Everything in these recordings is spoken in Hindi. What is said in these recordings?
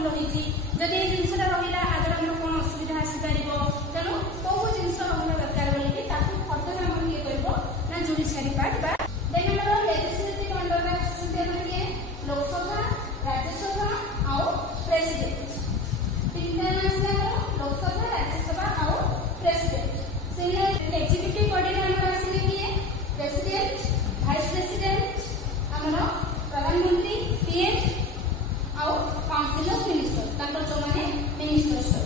रूल रही जदि ये जिनसा रहा आगे आम कौन असुविधा आसीपर तेणु कौ जिन रहा दरकार बोलिए फर्दर आम किए कर जुडिशियरी पार्ट देन आम लेजिस्लेटिव अंडर लोकसभा राज्यसभा आउ प्रेसिडेंट तीन लोकसभा राज्यसभा आउ प्रेसिडेंट एग्जीक्यूटिव बॉडी आसले किए प्रेसिडेंट भाइस प्रेसिडेंट आमर प्रधानमंत्री पीएम आउ काउंसिल ऑफ मिनिस्टर जो मैंने मिनिस्टर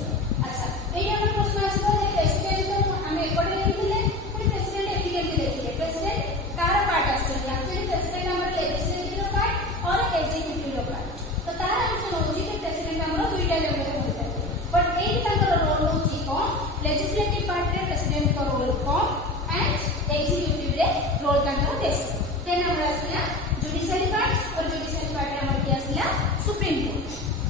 अच्छा ये प्रश्न आसो प्रेसिडेंट आम एपटे देखते प्रेसिडेंट एफिकेंट देखते प्रेसिडेंट तार पार्ट आक्चुअली प्रेसिडेंट आम लेजिस्लेटिव पार्ट और एग्जीक्यूटिव पार्ट तो तार आंसर होची कि प्रेसिडेंट आम दुईटा लेवल होता है बट एई रोल होची कौन लेजिस्लेटिव पार्ट रे प्रेसिडेंट का रोल कौन एंड एग्जीक्यूटिव रे रोल तांकर बेसी देन हमरा आसला जुडिशियरी पार्ट और जुडिशियरी पार्ट रे हमर के आसला सुप्रीम कोर्ट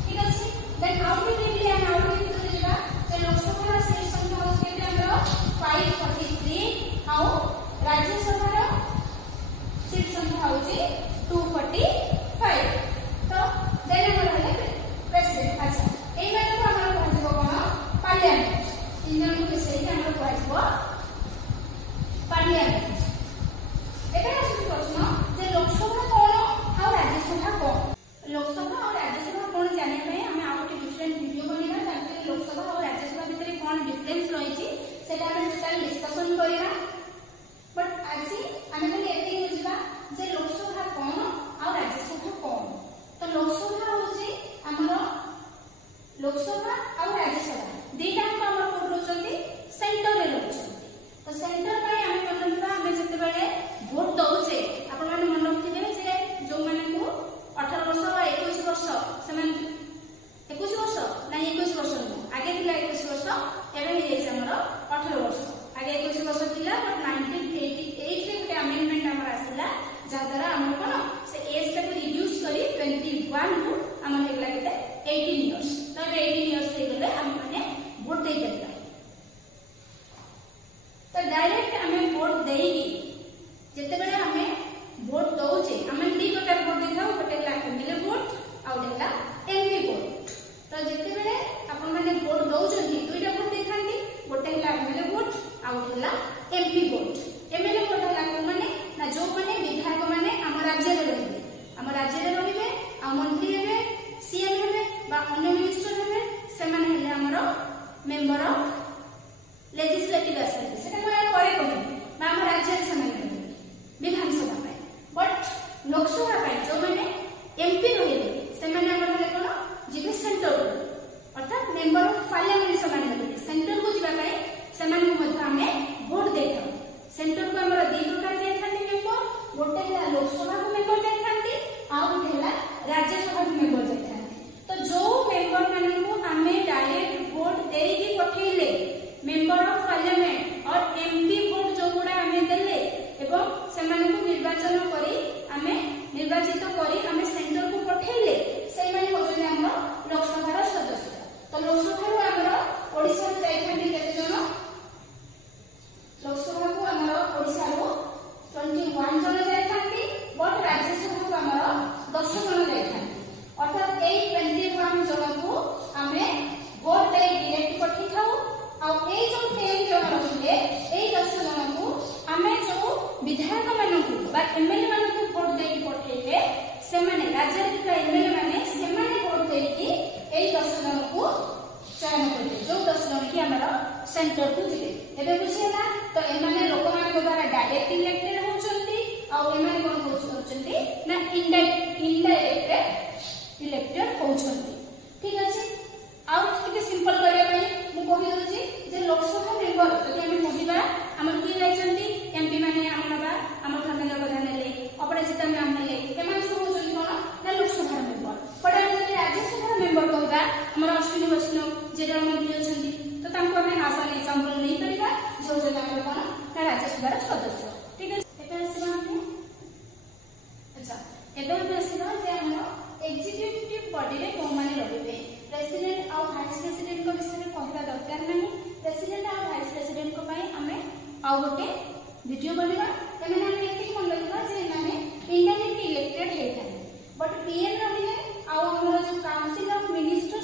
ठीक अछि देन आउट देखली हम आउट देखि देबा जे लोकसभा सीट संख्या होची के हमरा 543 आउ राज्यसभा रो सीट संख्या होची 245 तो देन हमर हले प्रेसिडेंट अच्छा एई माने को हमर कहबो कोन पार्लियामेंट तीन जन को मिसई हमर कहबो पार्लियामेंट एटा आसु प्रश्न जे लोकसभा कोन आ राज्यसभा कोन लोकसभा और राज्यसभा कोन जाने पे हमें आउट डिफरेंट वीडियो बनेगा ताकि लोकसभा और राज्यसभा भितर कोन डिफरेंस रहिछि सेटा हम टोटल डिस्कशन करिना बट आज हमें खाली एते बुझबा जे लोकसभा कोन आ राज्यसभा कोन तो लोकसभा होछि हमरो लोकसभा और राज्यसभा दीटा को हमर कोन रहउछंती सेंटर रे रहउछंती तो सेंटर पे हम मननता हमें जते बेले वोट दउछे आपन माने मन रखिबे जे जो माने को 18 वर्ष और 21 वर्ष समान 21 वर्ष ना 21 वर्ष आगे थिला 21 वर्ष एबे हे जे हमर 18 वर्ष आगे 21 वर्ष थिला बट 1988 रे गोटे अमेंडमेंट हमर आसिला जा द्वारा हमर कोन से एज तक रिड्यूस करी 21 टू हमर हेगला केते 18 इयर्स तो 18 इयर्स हे गले हम माने वोट दे परबा तो डायरेक्ट हमें वोट देगी जते बेले हमें वोट दउचे हमें दी प्रकार वोट देखाउ गोटे ला एमएलए वोट आ गोटे ला एमपी वोट तो जते बेले आपण माने वोट दउचंती दुईटा वोट देखांती गोटे ला एमएलए वोट आ गोटे ला एमपी वोट एमएलए वोट ला को माने ना जो माने विधायक माने हम राज्य रे रहिबे आ मंत्री हेबे सीएम हेबे बा अन्य मिनिस्टर हेबे से माने हेले हमरो मेंबर ऑफ लेजिस्लेटिव असेंबली सेटा कोन परे कहबे बा हम राज्य रे समान विधानसभा पाए बट लोकसभा पाए जो मैंने एमपी रही से मैंने हमर कोन जिबे सेंटर अर्थात मेंबर ऑफ पार्लियामेंट समान रही सेंटर को जिबा पाए से माने मध्य हमें वोट देता सेंटर को हमर दी प्रकार जे थांती मेंबर गोटे है लोकसभा को मेंबर जे थांती आ गोटे है राज्यसभा को मेंबर जे थांती तो जो मेंबर माने को हमें डायरेक्ट वोट देई पठेले मेंबर ऑफ पार्लियामेंट और एमपी वोट जो गुडा हमें देले एवं सेमाने को निर्वाचन करी हमें निर्वाचित करी हमें सेंटर को पठेले से माने होजने हम लोकसभा रा सदस्य तो लोकसभा रो हमर ओडिसा रे जायखांती केते जन लोकसभा को हमर ओडिसा रो 21 जन जायखांती बट राज्यसभा को हमर 10 जन जायखांती अर्थात ए 21 जन को हमें वोट दे डायरेक्ट पठी थाउ आ ए जो 10 जन रहिले ए 10 जन को हमें जो विधायक मानकु बा एमएलए मानकु वोट देकी पठेले से माने राज्य के एमएलए माने से माने वोट देकी एई 10 जन को चयन करते जो 10 जन की हमर सेंटर को जिले एबे बुझियला तो ए माने लोक मान द्वारा डायरेक्ट इलेक्टेड होचंती आ ए माने कोन होचंती ना इनडायरेक्ट इलेक्टेड होचंती ठीक अछि आउ किते सिंपल करिया पई मु कहि दउची जे लोकसभा मेंबर जदि हम कहिबा हमर की जायचंती एमपी माने हमनबा हमर धर्मेंद्र प्रधान ले अपराजिता मैम ले केमान सब होचंती कोन ना लोकसभा मेंबर पडा जदि राज्यसभा मेंबर कहबा हमर अश्विनी वैष्णव जेरा मंत्री अछंती तो तांको हम आसान एग्जांपल नै परिबा जो जे हमर कोन ना राज्यसभा सदस्य ठीक अछि एटा आसीबा हम अच्छा एबे हम आसीबा जे हमर एग्जीक्यूटिव बॉडी रे को माने रहिबे प्रेसिडेंट और वाइस प्रेसिडेंट को विषय में कहबा दरकार नहीं प्रेसिडेंट और वाइस प्रेसिडेंट को पई हमें आ गोटे वीडियो बनेबा एमे हम एति मन लगबा जे माने इंडिरेक्ट इलेक्टेड हेता बट पीएम रहिले आ हमर जो काउंसिल ऑफ मिनिस्टर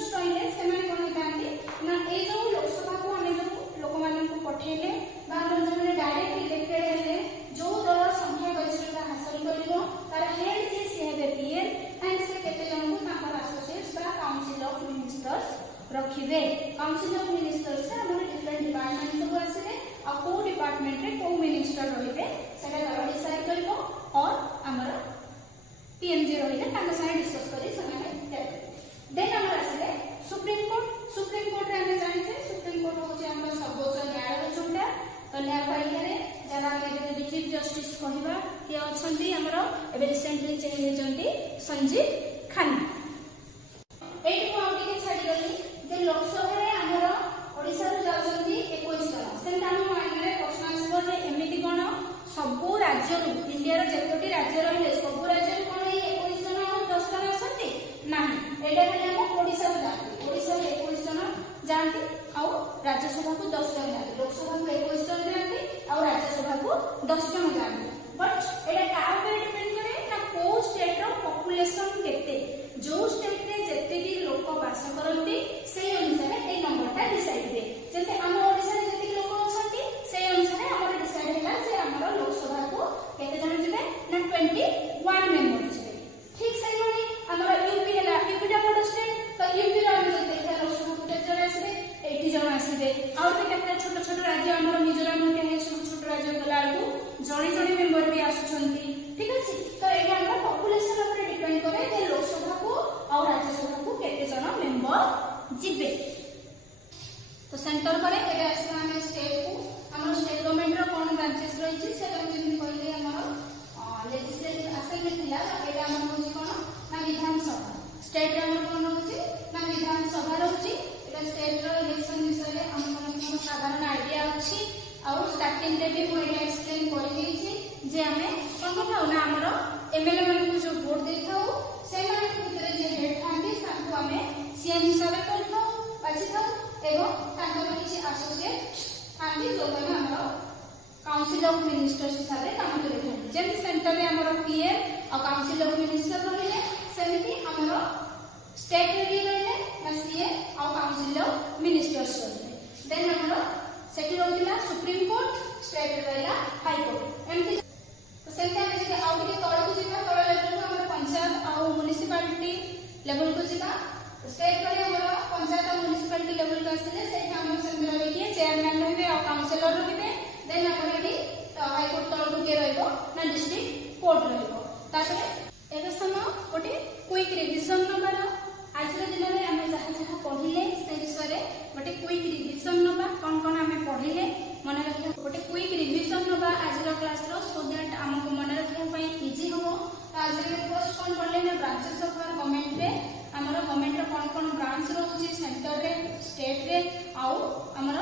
रहिबे काउंसिल ऑफ मिनिस्टर्स रे हमर डिफरेंट डिपार्टमेंट सब आसीबे आ को डिपार्टमेंट रे को मिनिस्टर रहिबे सेटा दल डिसाइड करबो और हमर पीएमजी रहिले ताका साथे डिस्कस करी सनाने देन हमर आसीबे सुप्रीम कोर्ट रे हम जानिछे सुप्रीम कोर्ट होचे हमर सर्वोच्च न्यायालय जोटा तो न्यायपालिका रे जरा के चीफ जस्टिस कहबा के अछंती हमर एबे रिसेंटली चेंज हेजंती संजीव खन्ना एटी को हम के छाडी गली जे लोकसभा रे हमर ओडिसा रे जाउछंती 21 जन सेंटा हम माइंड रे प्रश्न आसबो जे एमिति कोन सबु राज्य रो इंडिया रो जेतोटी राज्य रहले सबु राज्य रो कोन 21 जन और 10 जन आसंती नाही एटा खाली हम ओडिसा रो जाती ओडिसा रे 21 जन जानती आ राज्यसभा को 10 जन जाती लोकसभा को 21 जन जाती आ राज्यसभा को 10 जन जाती बट एटा का पे डिपेंड करे ना को स्टेट रो पॉपुलेशन केते जो स्टेट रे जेतेकी लोक वास करंती से अनुसार ए नंबरटा डिसाइड हे जते हम ओडिसा रे जेतेकी लोक अछंती से अनुसार हमर डिसाइड हैला जे हमर लोकसभा को केते जन जिबे ना 21 मेंबर जिबे ठीक से गनी हमर यूपी हैला यूपी टा बड़ स्टेट तो यूपी रो हम जेते लोकसभा को केते जन आसीबे 80 जन आसीबे और केते छोट छोट राज्य हमर मिजोरम के है छोट छोट राज्य गला को जणे जणे मेंबर भी आसुछंती ठीक अछि तो एटा हमर पॉपुलेशन ऊपर डिपेंड करे जे लोकसभा को और राज्यसभा को केते जन मेंबर जिबे तो सेंटर करे एबे आसना हम स्टेट को हमर स्टेट गवर्नमेंट रो कोन ब्रांचेस रही छी से हम जेमि कहले हमर लेजिस्लेटिव असेंबली थिला एटा हमर होची कोन ना विधानसभा स्टेट रे हमर कोन होची ना विधानसभा रहची एटा स्टेट रो इलेक्शन विषय रे हमर कोन साधारण आईडिया अछि और स्टार्टिंग रे भी मैं एक्सप्लेन कर दी छी जे हमें कोन बताउ ना हमर एमएलए मन को जो वोट दे थाउ से मन को भीतर जे हेड थांती साको हमें सीएम हिसाब से कर थाउ बाछि थाउ एवं तांकर किछि एसोसिएट थांती जो माने हमर काउंसिल ऑफ मिनिस्टर्स हिसाब से काम करे थाउ जेम सेंटर रे हमर पीएम और काउंसिल ऑफ मिनिस्टर रहिले सेमिति हमर स्टेट रे रहिले ना सीएम और काउंसिल ऑफ मिनिस्टर्स रहिले देन हमर सेठी रहला सुप्रीम कोर्ट स्टेट रे रहला हाई कोर्ट एमती तो सेटा में जे आउ के तळ को जिबा तळ लेवल को हमर पंचायत और म्युनिसिपैलिटी लेवल को जिबा स्टेट रे हमर पंचायत और म्युनिसिपैलिटी लेवल को आसीले सेटा हमर सेंटर रे के चेयरमैन रहबे और काउंसिलर रहबे देन हमर एडी हाई कोर्ट तळ को के रहबो ना डिस्ट्रिक्ट कोर्ट रहबो तापर एबे समय ओटे क्विक रिवीजन नंबर आज दिन में आम जहाँ जहाँ पढ़िले से विषय में गोटे क्विक रिवीजन नवा कौन कौन आम पढ़िले मन रखा गोटे क्विक रिवीजन नवा आज क्लास सो दैट आमको मन रखा इजी हम आज फर्स्ट कौन पढ़ले ना ब्रांचेस ऑफ आवर गवर्नमेंट रे आमर गवर्नमेंट रे कौन कौन ब्रांच रोचे सेंटर रे स्टेट रे आउ आमर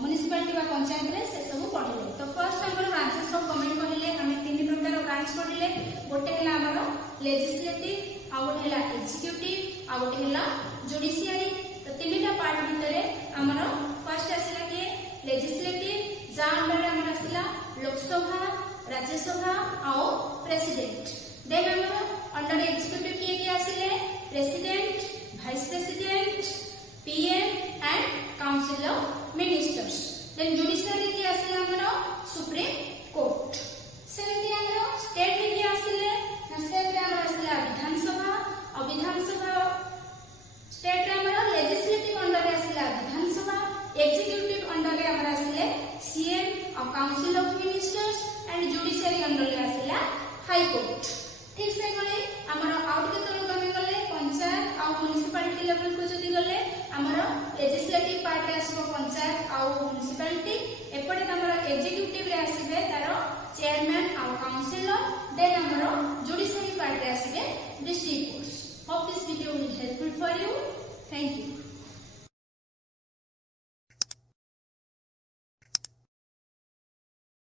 म्युनिसिपैलिटी बा पंचायत रे से सब पढ़िले तो फर्स्ट आमर ब्रांचेस ऑफ गवर्नमेंट पढ़िले आम तीन प्रकार ब्रांच पढ़िले गोटे है आमर लेजिस्लेटिव आ गोटे हैला एग्जीक्यूटिव आ गोटे हैला जुडिशियरी तो तीनटा पार्ट भितरे हमर फर्स्ट आसिला के लेजिस्लेटिव जा अंडर रे हमर आसिला लोकसभा राज्यसभा आ प्रेसिडेंट देन हमर अंडर एग्जीक्यूटिव के आसिले president vice president PM and council of ministers then judiciary के आसिला हमर सुप्रीम कोर्ट सेमिति हमर स्टेट के आसिले स्टेट रे हमर आसिला विधानसभा और विधानसभा स्टेट रे हमर लेजिस्लेटिव अंडर रे आसिला विधानसभा एग्जीक्यूटिव अंडर रे हमर आसिले सीएम और council of ministers and judiciary under रे आसिला हाई कोर्ट ठीक से गले हमर आउट के तल कमे गले पंचायत और म्युनिसिपैलिटी लेवल को जदी गले हमर लेजिस्लेटिव पार्ट आसबो पंचायत और म्युनिसिपैलिटी एपटे हमर एग्जीक्यूटिव रे आसीबे तार चेयरमैन और काउंसिलर देन हमर जुडिशियरी पार्ट रे आसीबे district courts hope this video will helpful for you thank you